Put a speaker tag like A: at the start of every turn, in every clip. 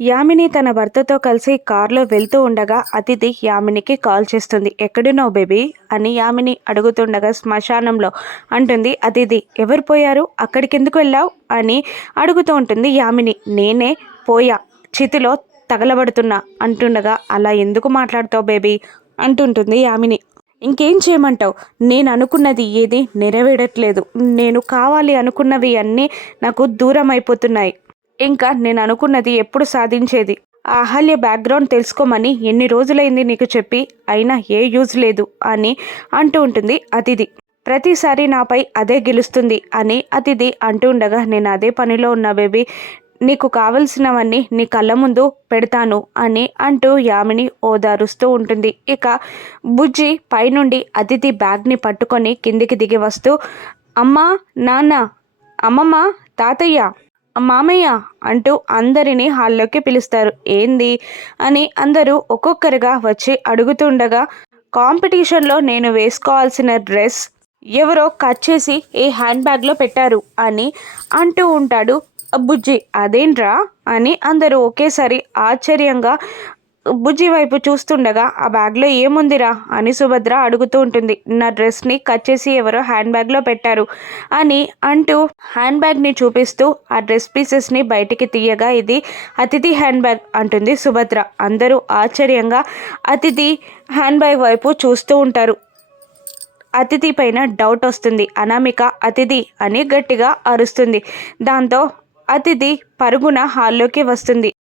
A: యామిని తన భర్తతో కలిసి కారులో వెళ్తూ ఉండగా అతిథి యామినికి కాల్ చేస్తుంది. ఎక్కడున్నావు బేబీ? అని యామిని అడుగుతుండగా శ్మశానంలో అంటుంది అతిథి. ఎవరు పోయారు? అక్కడికెందుకు వెళ్ళావు? అని అడుగుతూ ఉంటుంది యామిని. నేనే పోయా. చితిలో తగలబడుతున్నా. అంటుండగా అలా ఎందుకు మాట్లాడతావు బేబీ? అంటుంటుంది యామిని. ఇంకేం చేయమంటావు? నేను అనుకున్నది ఏది నెరవేరట్లేదు. నేను కావాలి అనుకున్నవి అన్నీ నాకు దూరం అయిపోతున్నాయి ఇంకా నేను అనుకున్నది ఎప్పుడు సాధించేది. ఆ అహల్య బ్యాక్గ్రౌండ్ తెలుసుకోమని ఎన్ని రోజులైంది నీకు చెప్పి అయినా ఏ యూజ్ లేదు అని అంటూ ఉంటుంది అతిథి. ప్రతిసారి నాపై అదే గెలుస్తుంది అని అతిథి అంటూ ఉండగా నేను అదే పనిలో ఉన్నా బేబీ నీకు కావలసినవన్నీ నీ కళ్ళ ముందు పెడతాను అని అంటూ యామిని ఓదారుస్తూ ఉంటుంది. ఇక బుజ్జి పైనుండి అతిథి బ్యాగ్ని పట్టుకొని కిందికి దిగి వస్తూ అమ్మా నాన్న అమ్మమ్మ తాతయ్య మామయ్య అంటూ అందరినీ హాల్లోకి పిలుస్తారు. ఏంది? అని అందరూ ఒక్కొక్కరుగా వచ్చి అడుగుతుండగా కాంపిటీషన్లో నేను వేసుకోవాల్సిన డ్రెస్ ఎవరో కట్ చేసి ఏ హ్యాండ్ బ్యాగ్లో పెట్టారు అని అంటూ ఉంటాడు. బుజ్జి అదేంట్రా? అని అందరూ ఒకేసారి ఆశ్చర్యంగా బుజ్జి వైపు చూస్తుండగా ఆ బ్యాగ్లో ఏముందిరా? అని సుభద్ర అడుగుతూ ఉంటుంది. నా డ్రెస్ని కట్ చేసి ఎవరో హ్యాండ్ బ్యాగ్లో పెట్టారు అని అంటూ హ్యాండ్ బ్యాగ్ని చూపిస్తూ ఆ డ్రెస్ పీసెస్ని బయటికి తీయగా ఇది అతిథి హ్యాండ్ బ్యాగ్ అంటుంది సుభద్ర. అందరూ ఆశ్చర్యంగా అతిథి హ్యాండ్ బ్యాగ్ వైపు చూస్తూ ఉంటారు. అతిథి పైన డౌట్ వస్తుంది. అనామిక అతిథి అని గట్టిగా అరుస్తుంది. దాంతో అతిథి పరుగున హాల్లోకి వస్తుంది.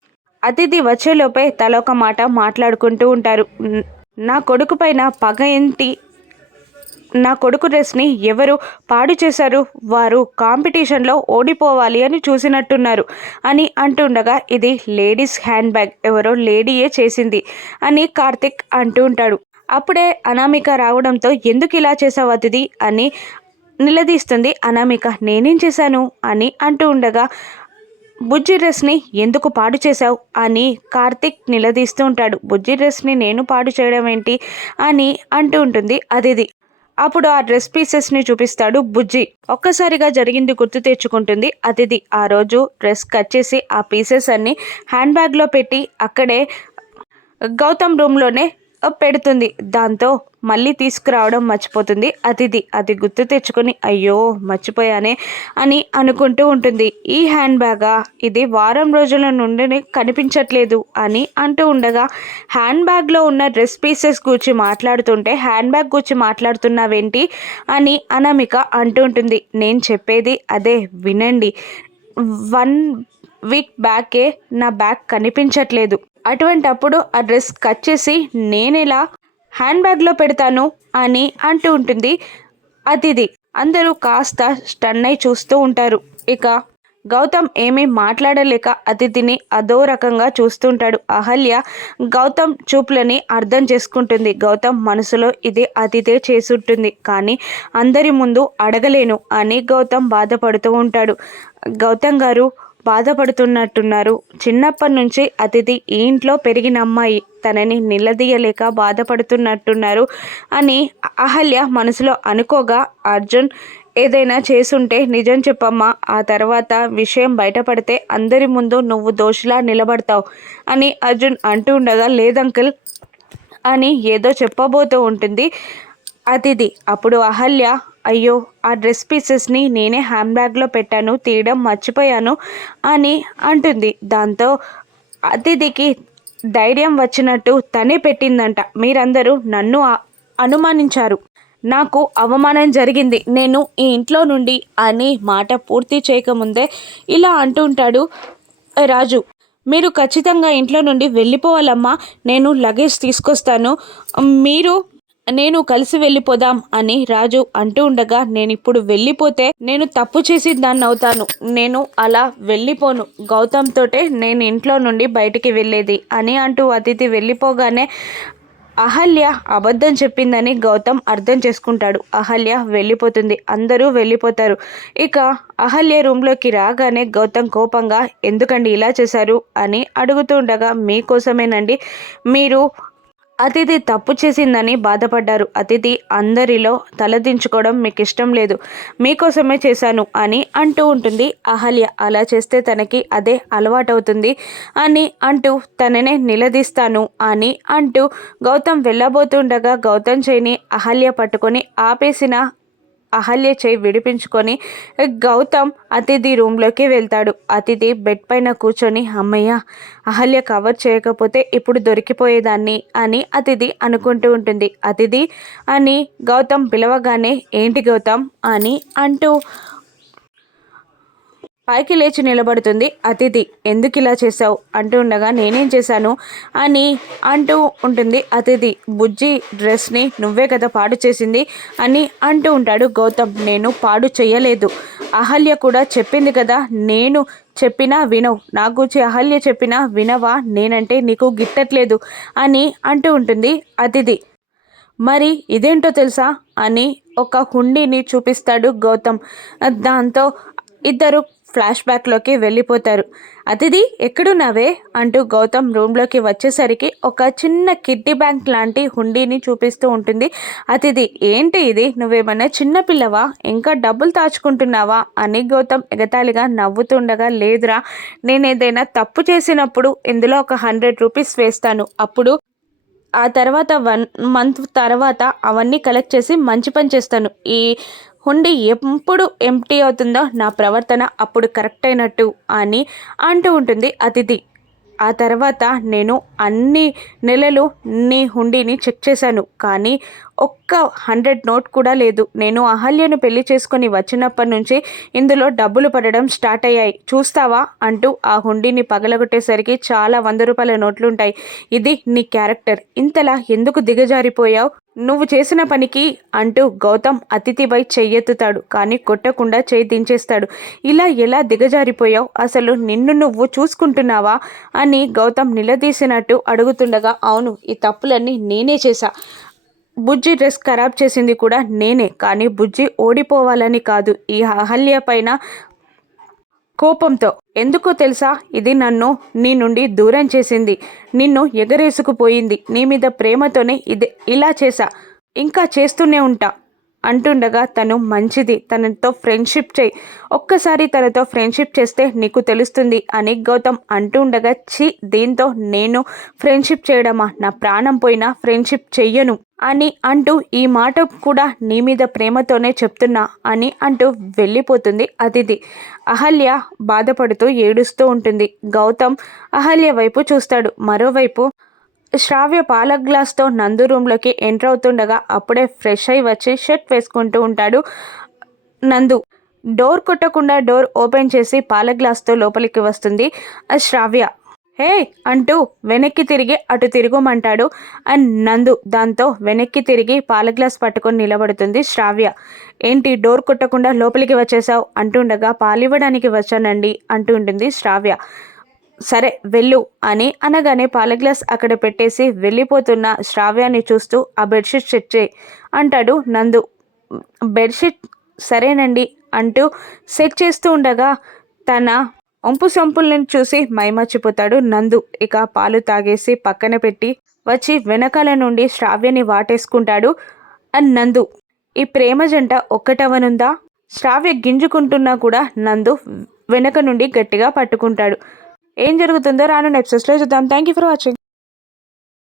A: అతిథి వచ్చేలోపే తలొక మాట మాట్లాడుకుంటూ ఉంటారు. నా కొడుకు పైన పగ ఏంటి? నా కొడుకు డ్రెస్ని ఎవరు పాడు చేశారు? వారు కాంపిటీషన్లో ఓడిపోవాలి అని చూసినట్టున్నారు అని అంటుండగా ఇది లేడీస్ హ్యాండ్ బ్యాగ్ ఎవరో లేడీయే చేసింది అని కార్తిక్ అంటూ ఉంటాడు. అప్పుడే అనామిక రావడంతో ఎందుకు ఇలా చేసావు అతిథి? అని నిలదీస్తుంది అనామిక. నేనేం చేశాను? అని అంటూ ఉండగా బుజ్జి డ్రెస్ని ఎందుకు పాడు చేశావు అని కార్తిక్ నిలదీస్తూ ఉంటాడు. బుజ్జి డ్రెస్ని నేను పాడు చేయడం ఏంటి అని అంటూ ఉంటుంది అదిది. అప్పుడు ఆ డ్రెస్ పీసెస్ని చూపిస్తాడు బుజ్జి. ఒక్కసారిగా జరిగింది గుర్తు తెచ్చుకుంటుంది అతిథి ఆ రోజు డ్రెస్ కట్ చేసి ఆ పీసెస్ అన్ని హ్యాండ్ బ్యాగ్లో పెట్టి అక్కడే గౌతమ్ రూమ్లోనే పెడుతుంది. దాంతో మళ్ళీ తీసుకురావడం మర్చిపోతుంది. అతిథి అది గుర్తు తెచ్చుకొని అయ్యో మర్చిపోయానే అని అనుకుంటూ ఉంటుంది. ఈ హ్యాండ్ బ్యాగా? ఇది వారం రోజుల నుండి కనిపించట్లేదు అని అంటూ ఉండగా హ్యాండ్ బ్యాగ్లో ఉన్న డ్రెస్ పీసెస్ గురించి మాట్లాడుతుంటే హ్యాండ్ బ్యాగ్ గురించి మాట్లాడుతున్నావేంటి అని అనామిక అంటూ ఉంటుంది. నేను చెప్పేది అదే వినండి. వన్ వీక్ బ్యాకే నా బ్యాగ్ కనిపించట్లేదు. అటువంటప్పుడు ఆ డ్రెస్ కట్ చేసి నేనెలా హ్యాండ్ బ్యాగ్లో పెడతాను అని అంటూ ఉంటుంది. అతిథి అందరూ కాస్త స్టన్ అయి చూస్తూ ఉంటారు. ఇక గౌతమ్ ఏమీ మాట్లాడలేక అతిథిని అదో రకంగా చూస్తుంటాడు. అహల్య గౌతమ్ చూపులని అర్థం చేసుకుంటుంది. గౌతమ్ మనసులో ఇది అతిథే చేసుంటుంది. కానీ అందరి ముందు అడగలేను అని గౌతమ్ బాధపడుతూ ఉంటాడు. గౌతమ్ గారు బాధపడుతున్నట్టున్నారు. చిన్నప్పటి నుంచి అతిథి ఈ ఇంట్లో పెరిగిన అమ్మాయి తనని నిలదీయలేక బాధపడుతున్నట్టున్నారు అని అహల్య మనసులో అనుకోగా అర్జున్ ఏదైనా చేసుంటే నిజం చెప్పమ్మా. ఆ తర్వాత విషయం బయటపడితే అందరి ముందు నువ్వు దోషిలా నిలబడతావు అని అర్జున్ అంటూ ఉండగా లేదంకిల్ అని ఏదో చెప్పబోతూ ఉంటుంది అతిథి. అప్పుడు అహల్య అయ్యో ఆ డ్రెస్ పీసెస్ని నేనే హ్యాండ్ బ్యాగ్లో పెట్టాను తీయడం మర్చిపోయాను అని అంటుంది. దాంతో అతిథికి ధైర్యం వచ్చినట్టు తనే పెట్టిందంట. మీరందరూ నన్ను అనుమానించారు. నాకు అవమానం జరిగింది. నేను ఈ ఇంట్లో నుండి అని మాట పూర్తి చేయకముందే ఇలా అంటుంటాడు రాజు. మీరు ఖచ్చితంగా ఇంట్లో నుండి వెళ్ళిపోవాలమ్మా. నేను లగేజ్ తీసుకొస్తాను. మీరు నేను కలిసి వెళ్ళిపోదాం అని రాజు అంటూ ఉండగా నేను ఇప్పుడు వెళ్ళిపోతే నేను తప్పు చేసి దాన్ని అవుతాను నేను అలా వెళ్ళిపోను. గౌతమ్ తోటే నేను ఇంట్లో నుండి బయటికి వెళ్ళేది అని అంటూ అతిథి వెళ్ళిపోగానే అహల్య అబద్ధం చెప్పిందని గౌతమ్ అర్థం చేసుకుంటాడు. అహల్య వెళ్ళిపోతుంది. అందరూ వెళ్ళిపోతారు. ఇక అహల్య రూమ్లోకి రాగానే గౌతమ్ కోపంగా ఎందుకండి ఇలా చేశారు? అని అడుగుతూ ఉండగా మీకోసమేనండి. మీరు అతిథి తప్పు చేసిందని బాధపడ్డారు. అతిథి అందరిలో తలదించుకోవడం మీకు ఇష్టం లేదు. మీకోసమే చేశాను అని అంటూ ఉంటుంది. అహల్య అలా చేస్తే తనకి అదే అలవాటవుతుంది అని అంటూ తననే నిలదీస్తాను అని అంటూ గౌతమ్ వెళ్ళబోతుండగా గౌతమ్ చేయిని అహల్య పట్టుకొని ఆపేసిన అహల్య చేయి విడిపించుకొని గౌతమ్ అతిథి రూమ్లోకి వెళ్తాడు. అతిథి బెడ్ పైన కూర్చొని అమ్మయ్య అహల్య కవర్ చేయకపోతే ఇప్పుడు దొరికిపోయేదాన్ని అని అతిథి అనుకుంటూ ఉంటుంది. అతిథి అని గౌతమ్ పిలవగానే ఏంటి గౌతమ్? అని అంటూ పైకి లేచి నిలబడుతుంది. అతిథి ఎందుకు ఇలా చేసావు అంటూ ఉండగా నేనేం చేశాను అని అంటూ ఉంటుంది. అతిథి బుజ్జి డ్రెస్ని నువ్వే కదా పాడు చేసింది అని అంటూ ఉంటాడు గౌతమ్. నేను పాడు చేయలేదు అహల్య కూడా చెప్పింది కదా నేను చెప్పినా వినవు. నా గురించి అహల్య చెప్పినా వినవా? నేనంటే నీకు గిట్టట్లేదు అని అంటూ ఉంటుంది. అతిథి మరి ఇదేంటో తెలుసా అని ఒక హుండీని చూపిస్తాడు గౌతమ్. దాంతో ఇద్దరు ఫ్లాష్ బ్యాక్లోకి వెళ్ళిపోతారు. అతిథి ఎక్కడున్నావే? అంటూ గౌతమ్ రూమ్లోకి వచ్చేసరికి ఒక చిన్న కిడ్డీ బ్యాంక్ లాంటి హుండీని చూపిస్తూ ఉంటుంది. అతిథి ఏంటి ఇది? నువ్వేమన్నా చిన్నపిల్లవా ఇంకా డబ్బులు దాచుకుంటున్నావా? అని గౌతమ్ ఎగతాళిగా నవ్వుతుండగా లేదురా నేను ఏదైనా తప్పు చేసినప్పుడు ఇందులో ఒక హండ్రెడ్ రూపీస్ వేస్తాను. అప్పుడు ఆ తర్వాత వన్ మంత్ తర్వాత అవన్నీ కలెక్ట్ చేసి మంచి పని చేస్తాను. ఈ హుండీ ఎప్పుడు ఎంటీ అవుతుందో నా ప్రవర్తన అప్పుడు కరెక్ట్ అయినట్టు అని అంటూ ఉంటుంది అతిథి. ఆ తర్వాత నేను అన్ని నెలలు నీ హుండీని చెక్ చేశాను. కానీ ఒక్క హండ్రెడ్ నోట్ కూడా లేదు. నేను అహల్యను పెళ్ళి చేసుకుని వచ్చినప్పటి నుంచి ఇందులో డబ్బులు పడడం స్టార్ట్ అయ్యాయి. చూస్తావా? అంటూ ఆ హుండీని పగలగొట్టేసరికి చాలా వంద రూపాయల నోట్లు ఉంటాయి ఇది నీ క్యారెక్టర్ ఇంతలా ఎందుకు దిగజారిపోయావు? నువ్వు చేసిన పనికి అంటూ గౌతమ్ అతిథిపై చెయ్యెత్తుతాడు కానీ కొట్టకుండా చేయి దించేస్తాడు. ఇలా ఎలా దిగజారిపోయావు? అసలు నిన్ను నువ్వు చూసుకుంటున్నావా? అని గౌతమ్ నిలదీసినట్టు అడుగుతుండగా అవును ఈ తప్పులన్నీ నేనే చేశా. బుజ్జి డ్రెస్ ఖరాబ్ చేసింది కూడా నేనే కానీ బుజ్జి ఓడిపోవాలని కాదు. ఈ అహల్య పైన కోపంతో ఎందుకో తెలుసా? ఇది నన్ను నీ నుండి దూరం చేసింది. నిన్ను ఎగరేసుకుపోయింది. నీ మీద ప్రేమతోనే ఇది ఇలా చేశా. ఇంకా చేస్తూనే ఉంటా. అంటుండగా తను మంచిది. తనతో ఫ్రెండ్షిప్ చేయి. ఒక్కసారి తనతో ఫ్రెండ్షిప్ చేస్తే నీకు తెలుస్తుంది అని గౌతమ్ అంటుండగా చి దీంతో నేను ఫ్రెండ్షిప్ చేయడమా? నా ప్రాణం పోయినా ఫ్రెండ్షిప్ చెయ్యను. అని అంటూ ఈ మాట కూడా నీ మీద ప్రేమతోనే చెప్తున్నా అని అంటూ వెళ్ళిపోతుంది అతిథి. అహల్య బాధపడుతూ ఏడుస్తూ ఉంటుంది. గౌతమ్ అహల్య వైపు చూస్తాడు. మరోవైపు శ్రావ్య పాల గ్లాస్తో నందు రూమ్లోకి ఎంటర్ అవుతుండగా అప్పుడే ఫ్రెష్ అయి వచ్చి షర్ట్ వేసుకుంటూ ఉంటాడు నందు. డోర్ కొట్టకుండా డోర్ ఓపెన్ చేసి పాల గ్లాస్తో లోపలికి వస్తుంది శ్రావ్య. హే అంటూ వెనక్కి తిరిగి అటు తిరుగుమంటాడు. అండ్ నందు దాంతో వెనక్కి తిరిగి పాల గ్లాస్ పట్టుకొని నిలబడుతుంది శ్రావ్య. ఏంటి డోర్ కొట్టకుండా లోపలికి వచ్చేసావు అంటుండగా పాలివ్వడానికి వచ్చానండి అంటూ ఉంటుంది శ్రావ్య. సరే వెళ్ళు అని అనగానే పాల గ్లాస్ అక్కడ పెట్టేసి వెళ్ళిపోతున్న శ్రావ్యాన్ని చూస్తూ ఆ బెడ్షీట్ చెక్ చేయి అంటాడు నందు. బెడ్షీట్ సరేనండి అంటూ సెట్ చేస్తూ ఉండగా తన ఒంపు సంపుల్ని చూసి మైమర్చిపోతాడు నందు. ఇక పాలు తాగేసి పక్కన పెట్టి వచ్చి వెనకాల నుండి శ్రావ్యని వాటేసుకుంటాడు అండ్ నందు. ఈ ప్రేమ జంట ఒక్కటవనుందా? శ్రావ్య గింజుకుంటున్నా కూడా నందు వెనక నుండి గట్టిగా పట్టుకుంటాడు. ఏం జరుగుతుందో రాను ఎపిసోడ్స్లో చూద్దాం. Thank you for watching